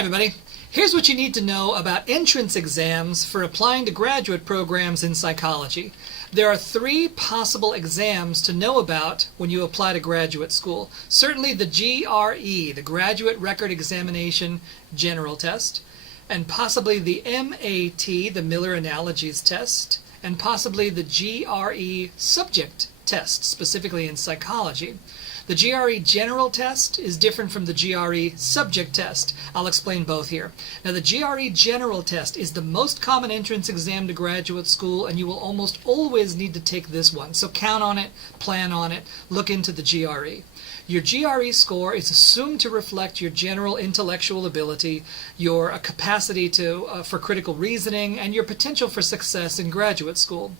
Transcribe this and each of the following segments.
everybody. Here's what you need to know about entrance exams for applying to graduate programs in psychology. There are 3 possible exams to know about when you apply to graduate school. Certainly the GRE, the Graduate Record Examination General Test, and possibly the MAT, the Miller Analogies Test, and possibly the GRE Subject Test, specifically in psychology. The GRE General Test is different from the GRE Subject Test. I'll explain both here. Now, the GRE General Test is the most common entrance exam to graduate school, and you will almost always need to take this one. So count on it, plan on it, look into the GRE. Your GRE score is assumed to reflect your general intellectual ability, your capacity for critical reasoning, and your potential for success in graduate school.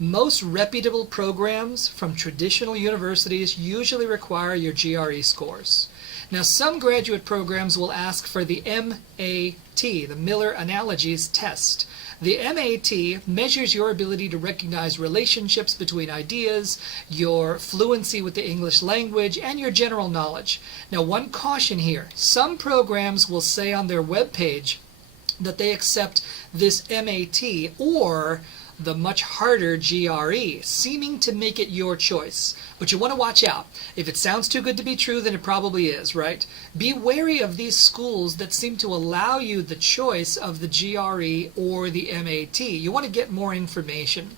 Most reputable programs from traditional universities usually require your GRE scores. Now, some graduate programs will ask for the MAT, the Miller Analogies Test. The MAT measures your ability to recognize relationships between ideas, your fluency with the English language, and your general knowledge. Now, one caution here. Some programs will say on their webpage that they accept this MAT or the much harder GRE, seeming to make it your choice. But you want to watch out. If it sounds too good to be true, then it probably is, right? Be wary of these schools that seem to allow you the choice of the GRE or the MAT. You want to get more information.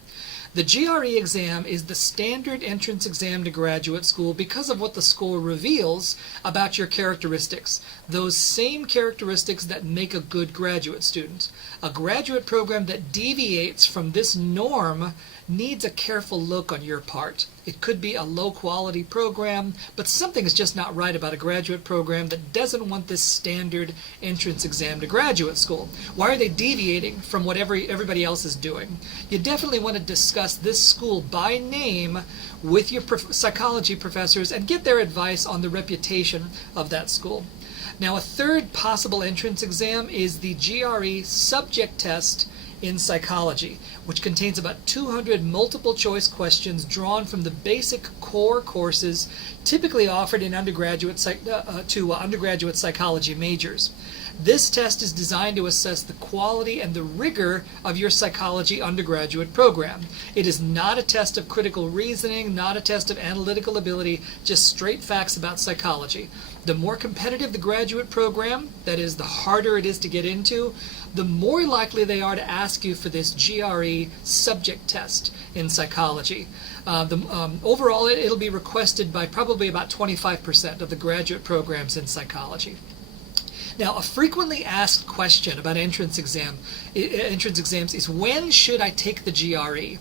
The GRE exam is the standard entrance exam to graduate school because of what the score reveals about your characteristics, those same characteristics that make a good graduate student. A graduate program that deviates from this norm needs a careful look on your part. It could be a low-quality program, but something is just not right about a graduate program that doesn't want this standard entrance exam to graduate school. Why are they deviating from what everybody else is doing? You definitely want to discuss this school by name with your psychology professors and get their advice on the reputation of that school. Now, a third possible entrance exam is the GRE Subject Test in psychology, which contains about 200 multiple choice questions drawn from the basic core courses typically offered in undergraduate psychology majors. This test is designed to assess the quality and the rigor of your psychology undergraduate program. It is not a test of critical reasoning, not a test of analytical ability, just straight facts about psychology. The more competitive the graduate program, that is, the harder it is to get into, the more likely they are to ask you for this GRE subject test in psychology. Overall, it'll be requested by probably about 25% of the graduate programs in psychology. Now, a frequently asked question about entrance exams is, when should I take the GRE?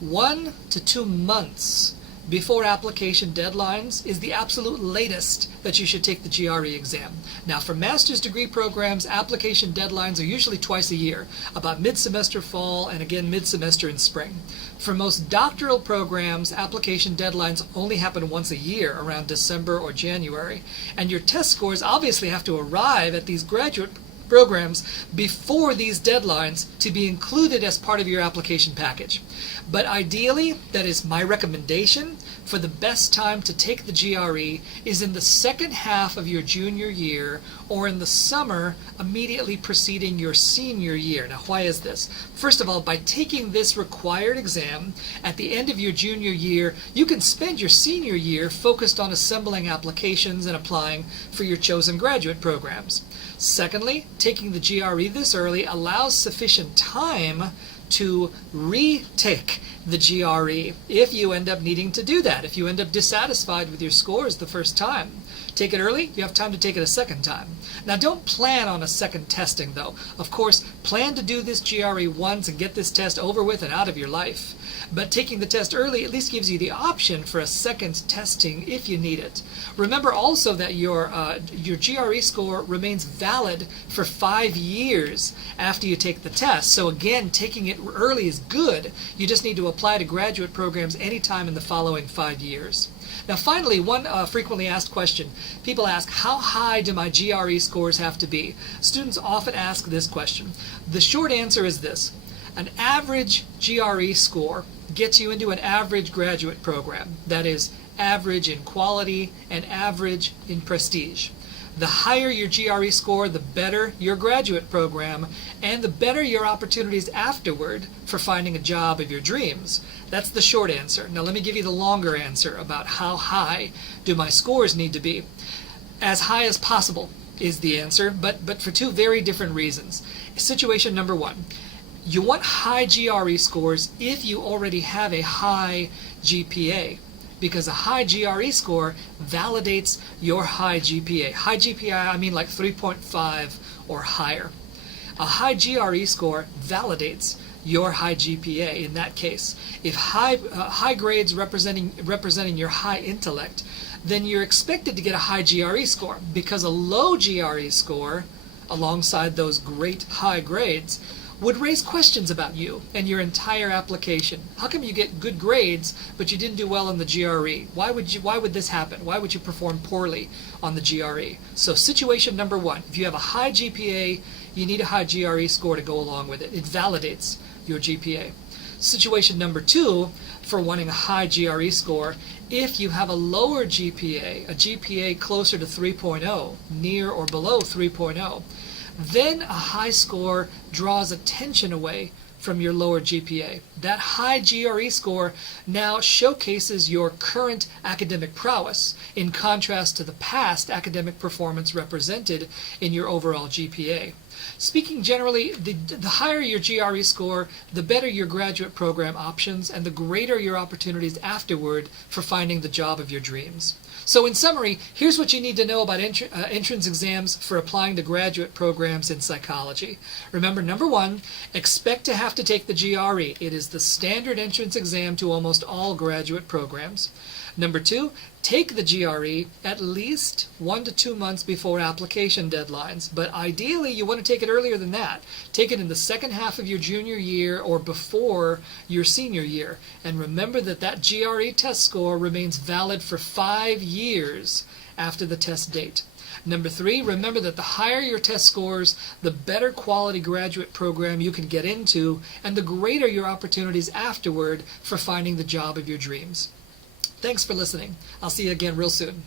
1 to 2 months before application deadlines is the absolute latest that you should take the GRE exam. Now, for master's degree programs, application deadlines are usually twice a year, about mid-semester fall and again mid-semester in spring. For most doctoral programs, application deadlines only happen once a year, around December or January, and your test scores obviously have to arrive at these graduate programs before these deadlines to be included as part of your application package. But ideally, that is my recommendation, for the best time to take the GRE is in the second half of your junior year or in the summer immediately preceding your senior year. Now, why is this? First of all, by taking this required exam at the end of your junior year, you can spend your senior year focused on assembling applications and applying for your chosen graduate programs. Secondly, taking the GRE this early allows sufficient time to retake the GRE if you end up needing to do that, if you end up dissatisfied with your scores the first time. Take it early, you have time to take it a second time. Now, don't plan on a second testing, though. Of course, plan to do this GRE once and get this test over with and out of your life. But taking the test early at least gives you the option for a second testing if you need it. Remember also that your GRE score remains valid for 5 years after you take the test. So again, taking it early is good. You just need to apply to graduate programs anytime in the following 5 years. Now, finally, one frequently asked question. People ask, how high do my GRE scores have to be? Students often ask this question. The short answer is this. An average GRE score gets you into an average graduate program. That is, average in quality and average in prestige. The higher your GRE score, the better your graduate program, and the better your opportunities afterward for finding a job of your dreams. That's the short answer. Now let me give you the longer answer about how high do my scores need to be. As high as possible is the answer, but for two very different reasons. Situation number one, you want high GRE scores if you already have a high GPA, because a high GRE score validates your high GPA. High GPA, I mean like 3.5 or higher. A high GRE score validates your high GPA in that case. If high grades representing your high intellect, then you're expected to get a high GRE score, because a low GRE score alongside those great high grades would raise questions about you and your entire application. How come you get good grades but you didn't do well on the GRE? Why would this happen? Why would you perform poorly on the GRE? So situation number one, if you have a high GPA, you need a high GRE score to go along with it. It validates your GPA. Situation number two, for wanting a high GRE score, if you have a lower GPA, a GPA closer to 3.0, near or below 3.0, then a high score draws attention away from your lower GPA. That high GRE score now showcases your current academic prowess in contrast to the past academic performance represented in your overall GPA. Speaking generally, the higher your GRE score, the better your graduate program options and the greater your opportunities afterward for finding the job of your dreams. So in summary, here's what you need to know about entrance exams for applying to graduate programs in psychology. Remember, number one, expect to have to take the GRE. It is the standard entrance exam to almost all graduate programs. Number two, take the GRE at least 1 to 2 months before application deadlines, but ideally you want to take it earlier than that. Take it in the second half of your junior year or before your senior year. And remember that GRE test score remains valid for 5 years after the test date. Number three, remember that the higher your test scores, the better quality graduate program you can get into, and the greater your opportunities afterward for finding the job of your dreams. Thanks for listening. I'll see you again real soon.